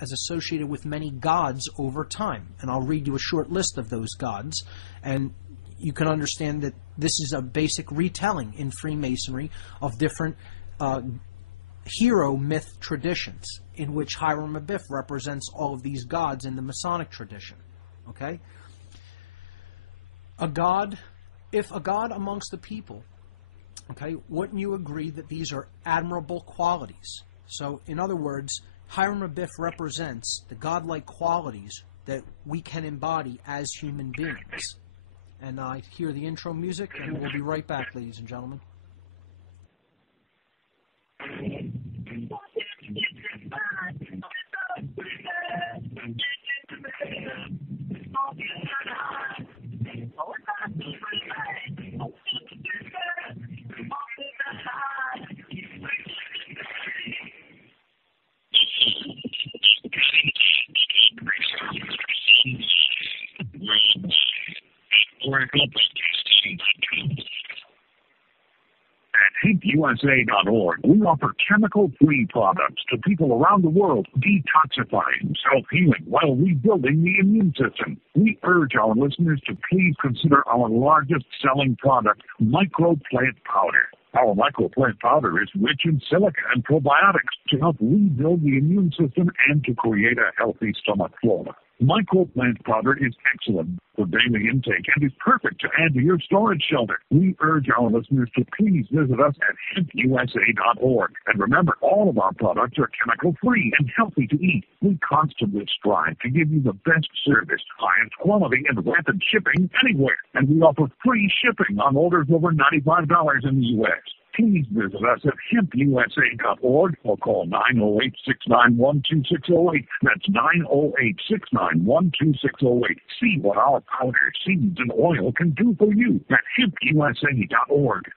as associated with many gods over time. And I'll read you a short list of those gods, and you can understand that this is a basic retelling in Freemasonry of different hero myth traditions, in which Hiram Abiff represents all of these gods in the Masonic tradition. Okay? If a god amongst the people, okay, wouldn't you agree that these are admirable qualities? So, in other words, Hiram Abiff represents the godlike qualities that we can embody as human beings. And I hear the intro music, and we'll be right back, ladies and gentlemen. At HempUSA.org, we offer chemical-free products to people around the world, detoxifying, self-healing, while rebuilding the immune system. We urge our listeners to please consider our largest-selling product, microplant powder. Our microplant powder is rich in silica and probiotics to help rebuild the immune system and to create a healthy stomach flora. Microplant powder is excellent for daily intake and is perfect to add to your storage shelter. We urge our listeners to please visit us at HempUSA.org. And remember, all of our products are chemical-free and healthy to eat. We constantly strive to give you the best service, highest quality, and rapid shipping anywhere. And we offer free shipping on orders over $95 in the U.S. Please visit us at HempUSA.org or call 908-691-2608. That's 908-691-2608. See what our powder, seeds, and oil can do for you at HempUSA.org.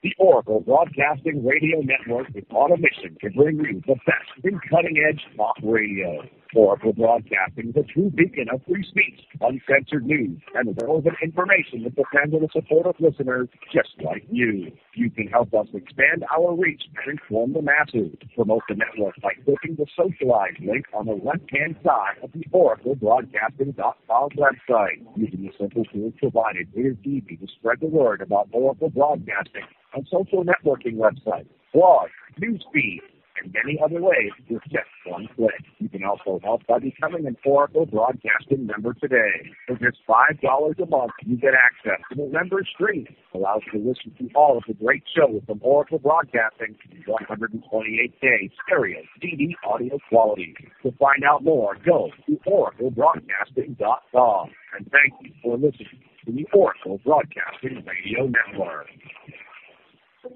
The Oracle Broadcasting Radio Network is on a mission to bring you the best in cutting-edge talk radio. Oracle Broadcasting is a true beacon of free speech, uncensored news, and relevant information that depends on the support of listeners just like you. You can help us expand our reach and inform the masses. Promote the network by clicking the Socialize link on the left-hand side of the OracleBroadcasting.com website. Using the simple tools provided, it is easy to spread the word about Oracle Broadcasting on social networking websites, blogs, newsfeed, and many other ways with just one click. You can also help by becoming an Oracle Broadcasting member today. For just $5 a month, you get access to the member stream. Allows you to listen to all of the great shows from Oracle Broadcasting in 128K stereo CD audio quality. To find out more, go to OracleBroadcasting.com. And thank you for listening to the Oracle Broadcasting Radio Network.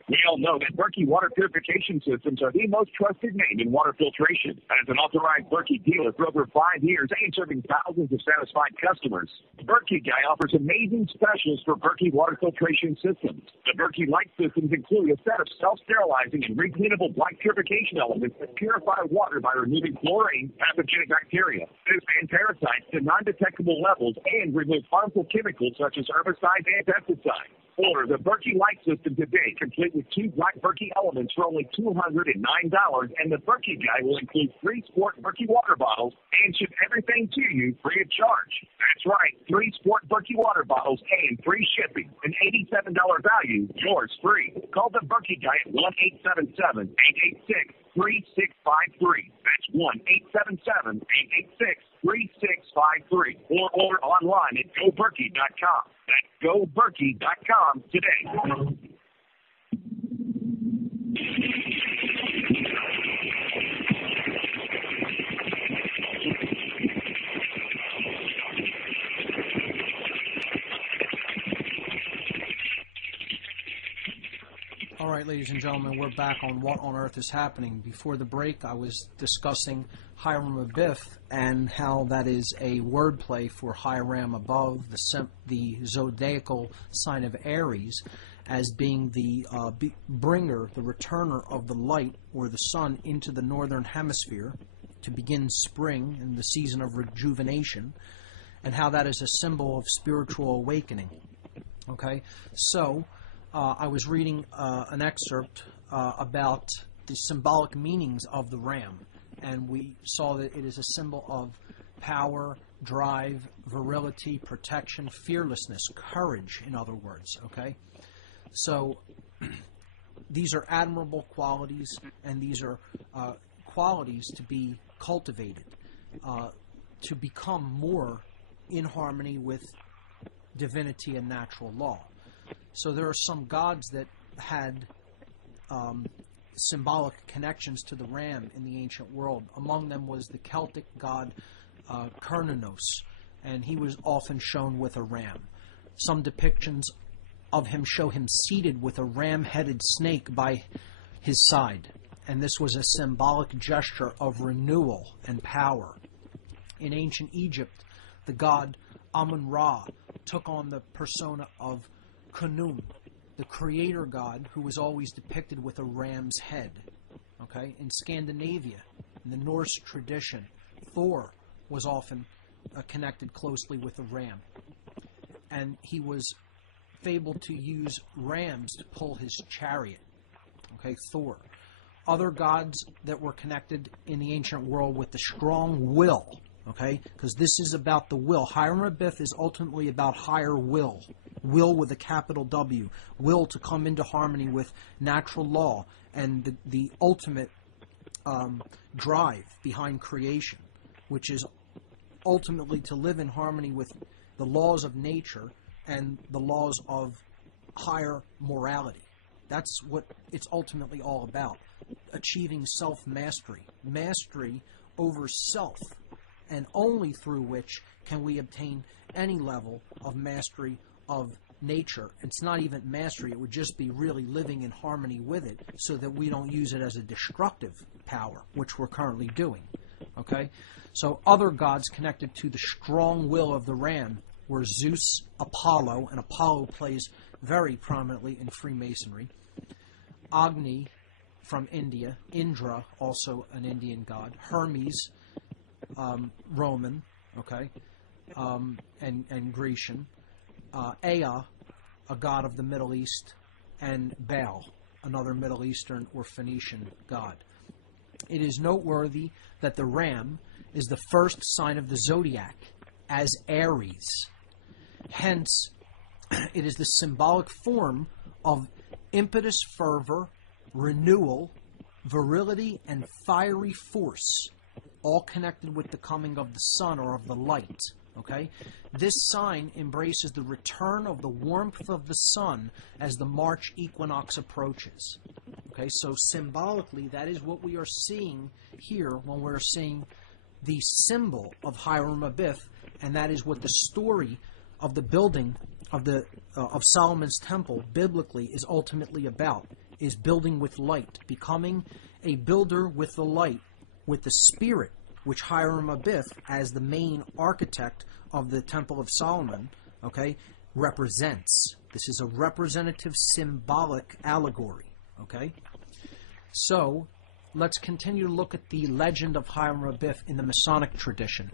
We all know that Berkey water purification systems are the most trusted name in water filtration. As an authorized Berkey dealer for over 5 years and serving thousands of satisfied customers, the Berkey Guy offers amazing specials for Berkey water filtration systems. The Berkey Light systems include a set of self-sterilizing and recleanable black purification elements that purify water by removing chlorine, pathogenic bacteria, and parasites to non-detectable levels and remove harmful chemicals such as herbicides and pesticides. Order the Berkey Light system today, complete with 2 black Berkey elements for only $209, and the Berkey Guy will include 3 Sport Berkey water bottles and ship everything to you free of charge. That's right, 3 Sport Berkey water bottles and free shipping. An $87 value, yours free. Call the Berkey Guy at 1-877-886-3653. That's 1-877-886-3653. Or order online at GoBerkey.com. That's GoBerkey.com today. All right, ladies and gentlemen, we're back on What on Earth is Happening. Before the break, I was discussing Hiram Abiff and how that is a wordplay for Hiram above, the zodiacal sign of Aries, as being the bringer, the returner of the light or the sun into the northern hemisphere to begin spring and the season of rejuvenation, and how that is a symbol of spiritual awakening. Okay, so I was reading an excerpt about the symbolic meanings of the ram, and we saw that it is a symbol of power, drive, virility, protection, fearlessness, courage, in other words, okay? So these are admirable qualities, and these are qualities to be cultivated, to become more in harmony with divinity and natural law. So there are some gods that had symbolic connections to the ram in the ancient world. Among them was the Celtic god Cernunnos, and he was often shown with a ram. Some depictions of him show him seated with a ram-headed snake by his side, and this was a symbolic gesture of renewal and power. In ancient Egypt, the god Amun-Ra took on the persona of Khnum, the creator god, who was always depicted with a ram's head. Okay? In Scandinavia, in the Norse tradition, Thor was often connected closely with a ram, and he was fabled to use rams to pull his chariot. Okay, Thor. Other gods that were connected in the ancient world with the strong will, okay, because this is about the will. Hiram-Abiff is ultimately about higher will with a capital W, will to come into harmony with natural law and the ultimate drive behind creation, which is ultimately to live in harmony with the laws of nature and the laws of higher morality. That's what it's ultimately all about, achieving self-mastery, mastery over self, and only through which can we obtain any level of mastery of nature. It's not even mastery, it would just be really living in harmony with it so that we don't use it as a destructive power, which we're currently doing. Okay? So other gods connected to the strong will of the ram were Zeus, Apollo, and Apollo plays very prominently in Freemasonry, Agni from India, Indra, also an Indian god, Hermes, Roman, okay, and Grecian, Ea, a god of the Middle East, and Baal, another Middle Eastern or Phoenician god. It is noteworthy that the ram is the first sign of the zodiac, as Aries. Hence, it is the symbolic form of impetus, fervor, renewal, virility, and fiery force, all connected with the coming of the sun or of the light. Okay? This sign embraces the return of the warmth of the sun as the March equinox approaches. Okay, so symbolically, that is what we are seeing here when we're seeing the symbol of Hiram-Abiff, and that is what the story of the building of Solomon's temple biblically is ultimately about, is building with light, becoming a builder with the light, with the spirit, which Hiram-Abiff, as the main architect of the Temple of Solomon, okay, represents. This is a representative symbolic allegory, okay? So, let's continue to look at the legend of Hiram-Abiff in the Masonic tradition.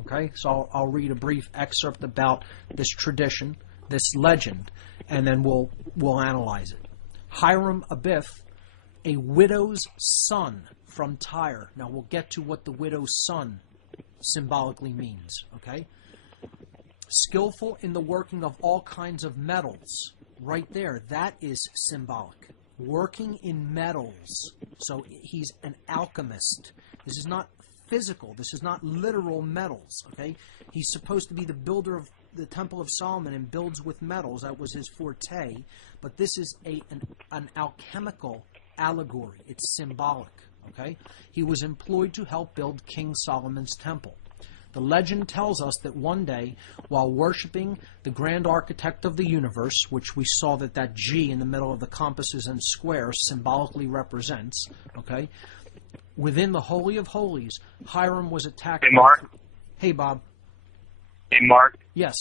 Okay, so I'll read a brief excerpt about this tradition, this legend, and then we'll analyze it. Hiram-Abiff, a widow's son from Tyre. Now we'll get to what the widow's son symbolically means. Okay, skillful in the working of all kinds of metals. Right there, that is symbolic. Working in metals. So he's an alchemist. This is not physical. This is not literal metals. Okay, he's supposed to be the builder of the Temple of Solomon and builds with metals. That was his forte. But this is an alchemical allegory. It's symbolic. Okay, he was employed to help build King Solomon's temple. The legend tells us that one day, while worshiping the grand architect of the universe, which we saw that G in the middle of the compasses and squares symbolically represents, okay, within the Holy of Holies, Hiram was attacked. Hey, Mark. Hey, Bob. Hey, Mark. Yes.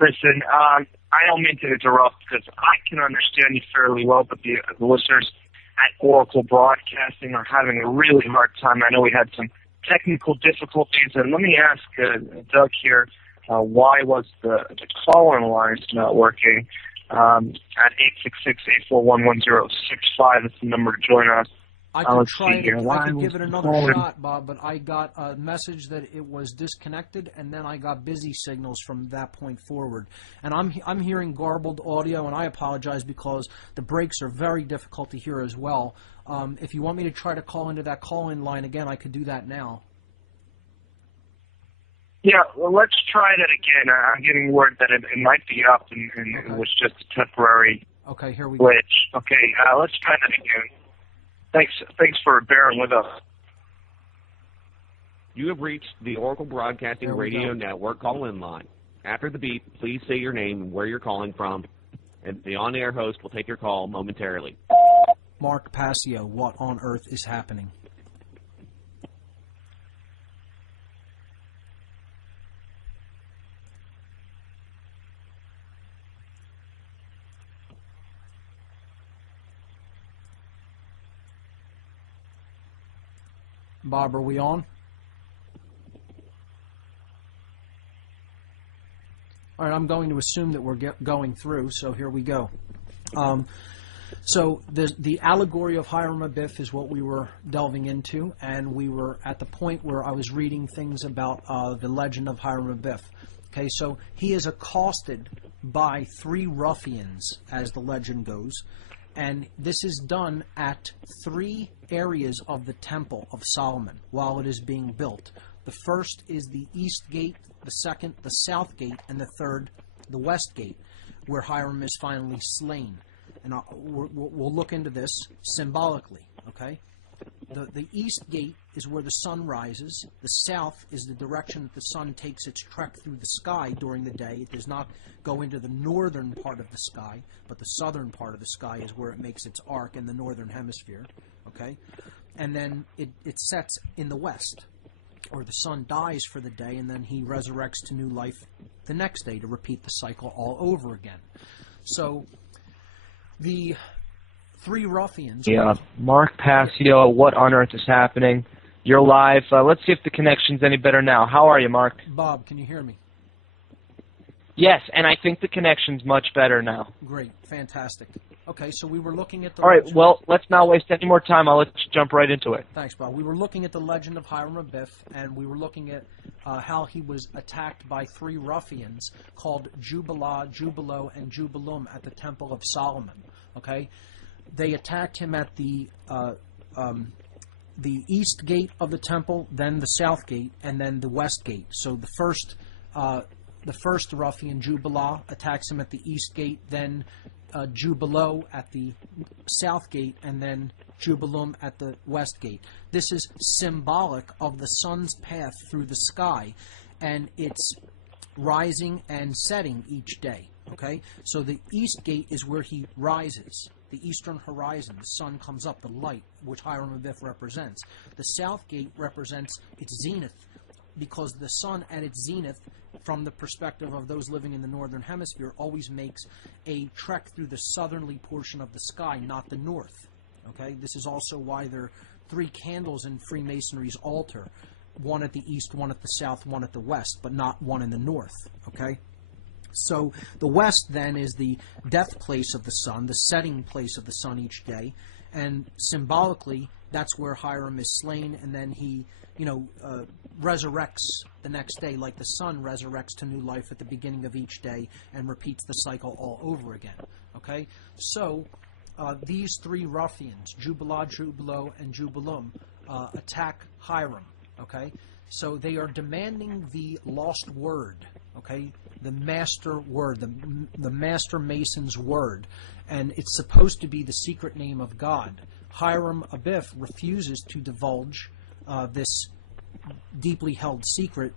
Listen, I don't mean to interrupt because I can understand you fairly well, but the listeners at Oracle Broadcasting are having a really hard time. I know we had some technical difficulties, and let me ask Doug here, why was the call-in lines not working? At 866-841-1065, that's the number to join us. I could let's try see it. here. I could give it another calling. shot, Bob, but I got a message that it was disconnected, and then I got busy signals from that point forward. And I'm hearing garbled audio, and I apologize because the breaks are very difficult to hear as well. If you want me to try to call into that call-in line again, I could do that now. Yeah, well, let's try that again. I'm getting word that it might be up, and Okay. it was just a temporary Okay, here we go. glitch. Okay, let's try that again. Thanks for bearing with us. You have reached the Oracle Broadcasting There we Radio go. Network call-in line. After the beep, please say your name and where you're calling from, and the on-air host will take your call momentarily. Mark Passio, what on earth is happening? Bob, are we on? All right, I'm going to assume that we're going through, so here we go. So the allegory of Hiram Abiff is what we were delving into, and we were at the point where I was reading things about the legend of Hiram Abiff. Okay, so he is accosted by 3 ruffians, as the legend goes, and this is done at 3 areas of the Temple of Solomon while it is being built. The first is the East Gate, the second, the South Gate, and the third, the West Gate, where Hiram is finally slain. And we'll look into this symbolically, okay? The East Gate is where the sun rises. The South is the direction that the sun takes its trek through the sky during the day. It does not go into the northern part of the sky, but the southern part of the sky is where it makes its arc in the northern hemisphere, okay? And then it sets in the west, or the sun dies for the day, and then he resurrects to new life the next day to repeat the cycle all over again. So the 3 ruffians... Yeah, Mark Passio, what on earth is happening? You're live. Let's see if the connection's any better now. How are you, Mark? Bob, can you hear me? Yes, and I think the connection's much better now. Great, fantastic. Okay, so we were looking at the... All right, well, let's not waste any more time. I'll let you jump right into it. Thanks, Bob. We were looking at the legend of Hiram Abiff, and we were looking at how he was attacked by 3 ruffians called Jubilah, Jubilo, and Jubilum at the Temple of Solomon. Okay, they attacked him at the East Gate of the temple, then the South Gate, and then the West Gate. So the first ruffian, Jubilah, attacks him at the East Gate, then Jubilo at the South Gate, and then Jubilum at the West Gate. This is symbolic of the sun's path through the sky, and it's rising and setting each day. Okay, so the East Gate is where he rises, the eastern horizon. The sun comes up, the light, which Hiram Abiff represents. The South Gate represents its zenith, because the sun at its zenith, from the perspective of those living in the northern hemisphere, always makes a trek through the southerly portion of the sky, not the north. Okay, this is also why there are 3 candles in Freemasonry's altar, one at the east, one at the south, one at the west, but not one in the north. Okay. So the west then is the death place of the sun, the setting place of the sun each day, and symbolically that's where Hiram is slain, and then he, resurrects the next day, like the sun resurrects to new life at the beginning of each day and repeats the cycle all over again. Okay, so these 3 ruffians, Jubilah, Jubilo, and Jubilum, attack Hiram. Okay, so they are demanding the lost word. Okay, the master word, the master mason's word, and it's supposed to be the secret name of God. Hiram Abiff refuses to divulge this deeply held secret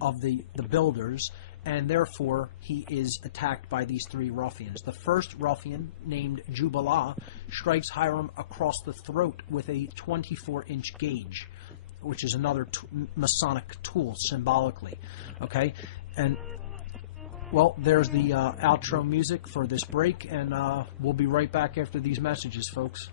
of the builders, and therefore he is attacked by these 3 ruffians. The first ruffian, named Jubilah, strikes Hiram across the throat with a 24-inch gauge, which is another Masonic tool symbolically. Okay, and well, there's the outro music for this break, and we'll be right back after these messages, folks.